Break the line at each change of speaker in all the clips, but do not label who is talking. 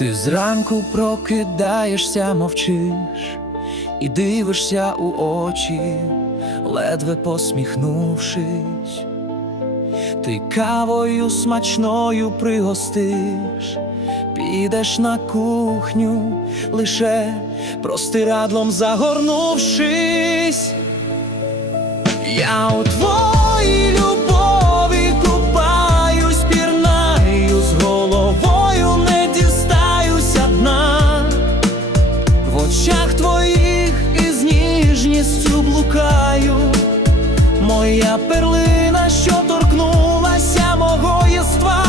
Зранку прокидаєшся, мовчиш і дивишся у очі, ледве посміхнувшись, ти кавою смачною пригостиш, підеш на кухню, лише простирадлом загорнувшись. Я у твоїй моя перлина, що торкнулася мого єства.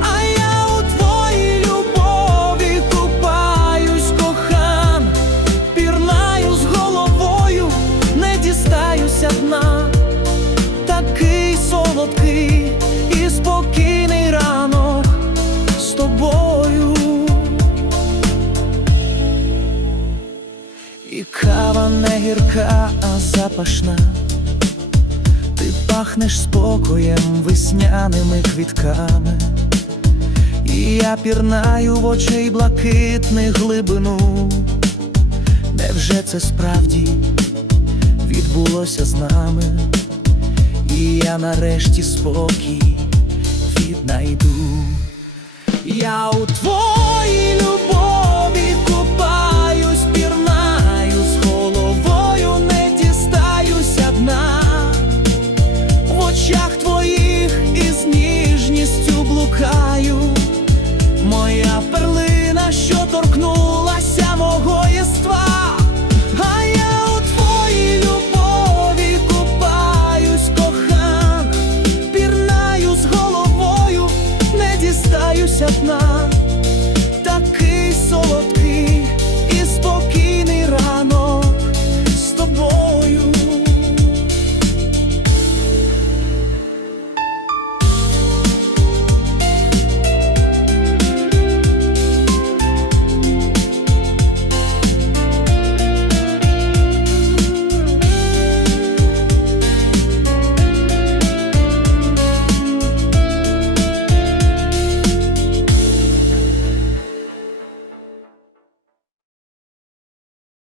А я у твоїй любові купаюсь, кохан, пірнаю з головою, не дістаюся дна. Такий солодкий і спокійний ранок з тобою. І кава не гірка, а запашна. Пахнеш спокоєм весняними квітками. І я пірнаю в очей блакитних глибину. Невже це справді відбулося з нами? І я нарешті спокій віднайду. Я у любові шукає.